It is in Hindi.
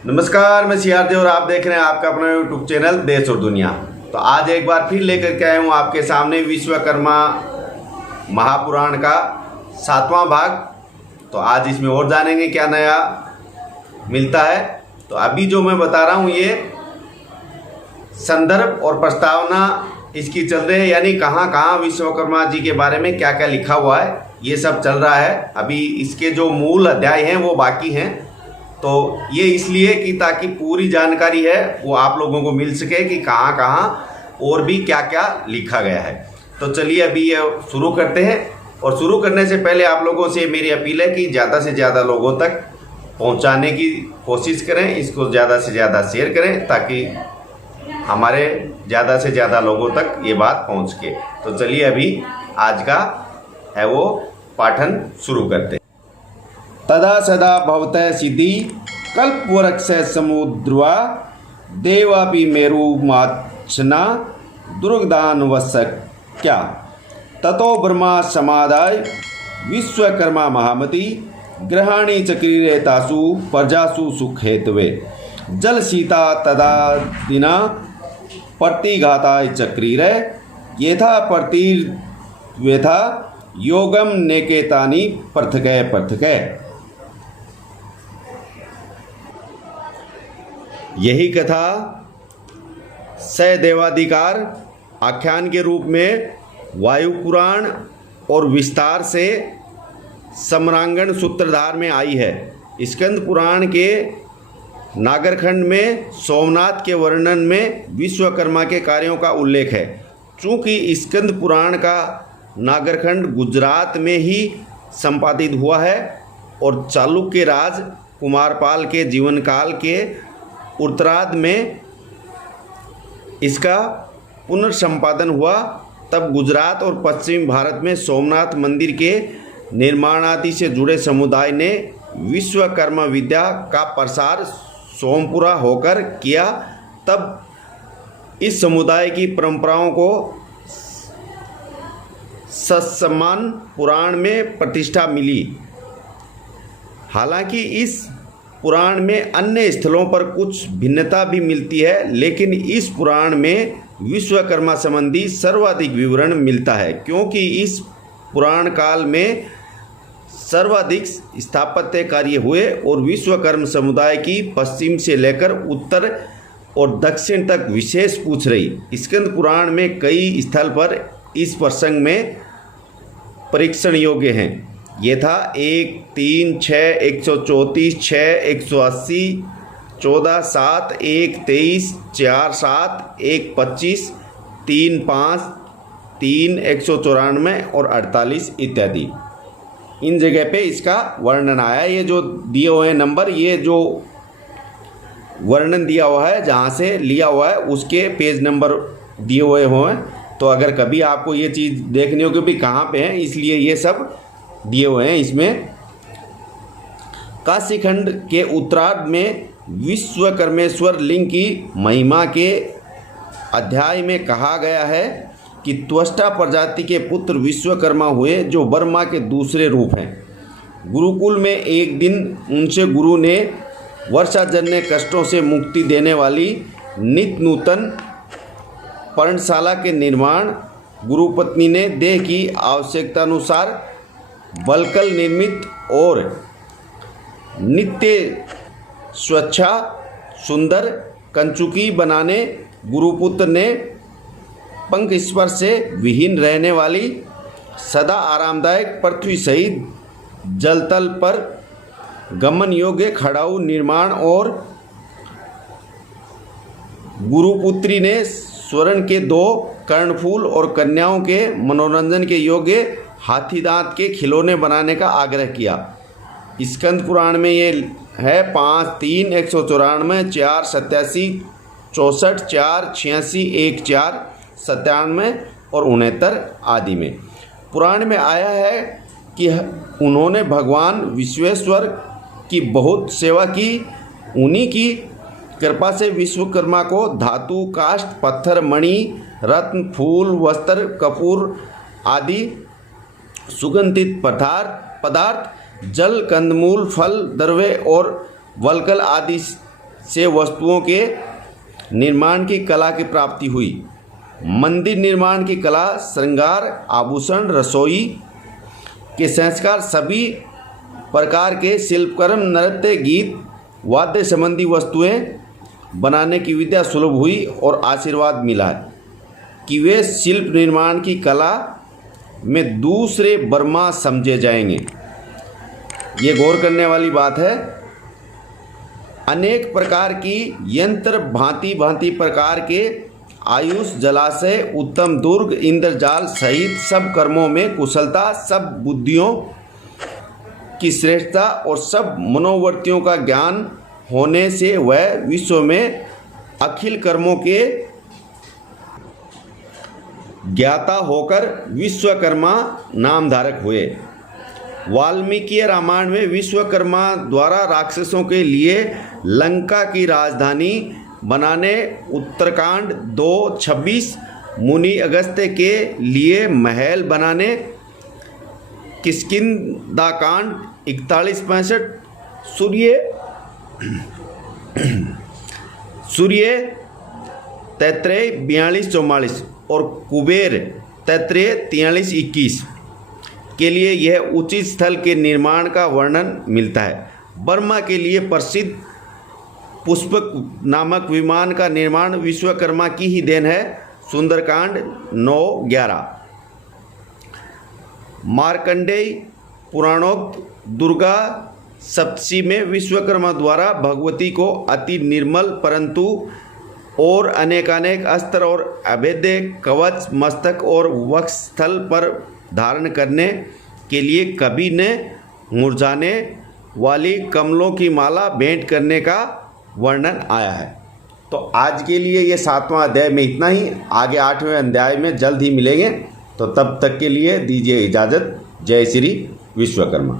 नमस्कार, मैं सीआर और आप देख रहे हैं आपका अपना यूट्यूब चैनल देश और दुनिया। तो आज एक बार फिर लेकर के आया हूँ आपके सामने विश्वकर्मा महापुराण का 7वां भाग। तो आज इसमें और जानेंगे क्या नया मिलता है। तो अभी जो मैं बता रहा हूँ ये संदर्भ और प्रस्तावना इसकी चल रही है, यानी कहाँ कहाँ विश्वकर्मा जी के बारे में क्या क्या लिखा हुआ है ये सब चल रहा है। अभी इसके जो मूल अध्याय हैं वो बाकी हैं। तो ये इसलिए कि ताकि पूरी जानकारी है वो आप लोगों को मिल सके कि कहाँ कहाँ और भी क्या क्या लिखा गया है। तो चलिए अभी ये शुरू करते हैं। और शुरू करने से पहले आप लोगों से मेरी अपील है कि ज़्यादा से ज़्यादा लोगों तक पहुंचाने की कोशिश करें, इसको ज़्यादा से ज़्यादा शेयर करें ताकि हमारे ज़्यादा से ज़्यादा लोगों तक ये बात पहुंच के। तो चलिए अभी आज का है वो पाठन शुरू करते हैं। तदा सदा भवतः सिद्धि कल्पवृक्ष समुद्रवा देवापि मेरुमाच्छना दुर्गदानवशक्या ततो ब्रह्मा समादाय विश्वकर्मा महामति ग्रहाणि चक्रीरे तासु प्रजासु सुखेतवे जल सीता तदा दिना प्रतिघाताय चक्रीरे येथा प्रतिर्वेथा योगम नेकेतानि पृथकै पृथकै। यही कथा सदेवाधिकार आख्यान के रूप में वायु पुराण और विस्तार से सम्रांगण सूत्रधार में आई है। स्कंद पुराण के नागरखंड में सोमनाथ के वर्णन में विश्वकर्मा के कार्यों का उल्लेख है। चूँकि स्कंद पुराण का नागरखंड गुजरात में ही संपादित हुआ है और चालुक्य राज कुमारपाल के जीवन काल के उत्तरार्ध में इसका पुनर्संपादन हुआ, तब गुजरात और पश्चिमी भारत में सोमनाथ मंदिर के निर्माण आदि से जुड़े समुदाय ने विश्वकर्मा विद्या का प्रसार सोमपुरा होकर किया। तब इस समुदाय की परंपराओं को सत्समान पुराण में प्रतिष्ठा मिली। हालांकि इस पुराण में अन्य स्थलों पर कुछ भिन्नता भी मिलती है, लेकिन इस पुराण में विश्वकर्मा संबंधी सर्वाधिक विवरण मिलता है, क्योंकि इस पुराण काल में सर्वाधिक स्थापत्य कार्य हुए और विश्वकर्म समुदाय की पश्चिम से लेकर उत्तर और दक्षिण तक विशेष पूछ रही। स्कंद पुराण में कई स्थल पर इस प्रसंग में परीक्षण योग्य हैं। ये था 1, 3, 6, 134, 6, 180, 14, 7, 1, 23, 4, 7, 1, 25, 3, 5, 3, 194 और 48 इत्यादि। इन जगह पे इसका वर्णन आया। ये जो दिए हुए हैं नंबर, ये जो वर्णन दिया हुआ है जहाँ से लिया हुआ है उसके पेज नंबर दिए हुए हैं। तो अगर कभी आपको ये चीज़ देखनी हो कि भाई कहाँ पे है, इसलिए ये सब दिए हुए हैं। इसमें काशीखंड के उत्तरार्ध में विश्वकर्मेश्वर लिंग की महिमा के अध्याय में कहा गया है कि त्वष्टा प्रजाति के पुत्र विश्वकर्मा हुए जो ब्रह्मा के दूसरे रूप हैं। गुरुकुल में एक दिन उनसे गुरु ने वर्षाजन्य कष्टों से मुक्ति देने वाली नित्य नूतन पर्णशाला के निर्माण गुरुपत्नी ने देह की आवश्यकतानुसार वल्कल निर्मित और नित्य स्वच्छा सुंदर कंचुकी बनाने गुरुपुत्र ने पंख स्पर्श से विहीन रहने वाली सदा आरामदायक पृथ्वी सहित जलतल पर गमन योग्य खड़ाऊ निर्माण और गुरुपुत्री ने स्वर्ण के 2 कर्णफूल और कन्याओं के मनोरंजन के योग्य हाथी दांत के खिलौने बनाने का आग्रह किया। स्कंद पुराण में ये है 5, 3, 194, 4, 87, 64, 4, 86, 1, 4, 97 और 69 आदि में। पुराण में आया है कि उन्होंने भगवान विश्वेश्वर की बहुत सेवा की। उन्हीं की कृपा से विश्वकर्मा को धातु, काष्ठ, पत्थर, मणि, रत्न, फूल, वस्त्र, कपूर आदि सुगंधित पदार्थ, जल, कंदमूल, फल, द्रव्य और वल्कल आदि से वस्तुओं के निर्माण की कला की प्राप्ति हुई। मंदिर निर्माण की कला, श्रृंगार, आभूषण, रसोई के संस्कार, सभी प्रकार के शिल्पकर्म, नृत्य, गीत, वाद्य संबंधी वस्तुएं बनाने की विद्या सुलभ हुई और आशीर्वाद मिला कि वे शिल्प निर्माण की कला में दूसरे बर्मा समझे जाएंगे। ये गौर करने वाली बात है। अनेक प्रकार की यंत्र, भांति भांति प्रकार के आयुष, जलाशय, उत्तम दुर्ग, इंद्रजाल सहित सब कर्मों में कुशलता, सब बुद्धियों की श्रेष्ठता और सब मनोवर्तियों का ज्ञान होने से वह विश्व में अखिल कर्मों के ज्ञाता होकर विश्वकर्मा नामधारक हुए। वाल्मीकि रामायण में विश्वकर्मा द्वारा राक्षसों के लिए लंका की राजधानी बनाने, उत्तरकांड 2:26, मुनि अगस्त्य के लिए महल बनाने, किष्किंधाकांड 41-65, सूर्य तैत्रेय 42-44 और कुबेर तैत्रेय 43-21 के लिए यह उचित स्थल के निर्माण का वर्णन मिलता है। बर्मा के लिए प्रसिद्ध पुष्पक नामक विमान का निर्माण विश्वकर्मा की ही देन है। सुंदरकांड 9:11। मार्कंडेय पुराणोक्त दुर्गा सप्तशी में विश्वकर्मा द्वारा भगवती को अति निर्मल परंतु और अनेकानेक अस्त्र और अभेद्य कवच मस्तक और वक्षस्थल पर धारण करने के लिए कभी न मुरझाने वाली कमलों की माला भेंट करने का वर्णन आया है। तो आज के लिए ये 7वां अध्याय में इतना ही। आगे 8वें अध्याय में जल्द ही मिलेंगे। तो तब तक के लिए दीजिए इजाज़त। जय श्री विश्वकर्मा।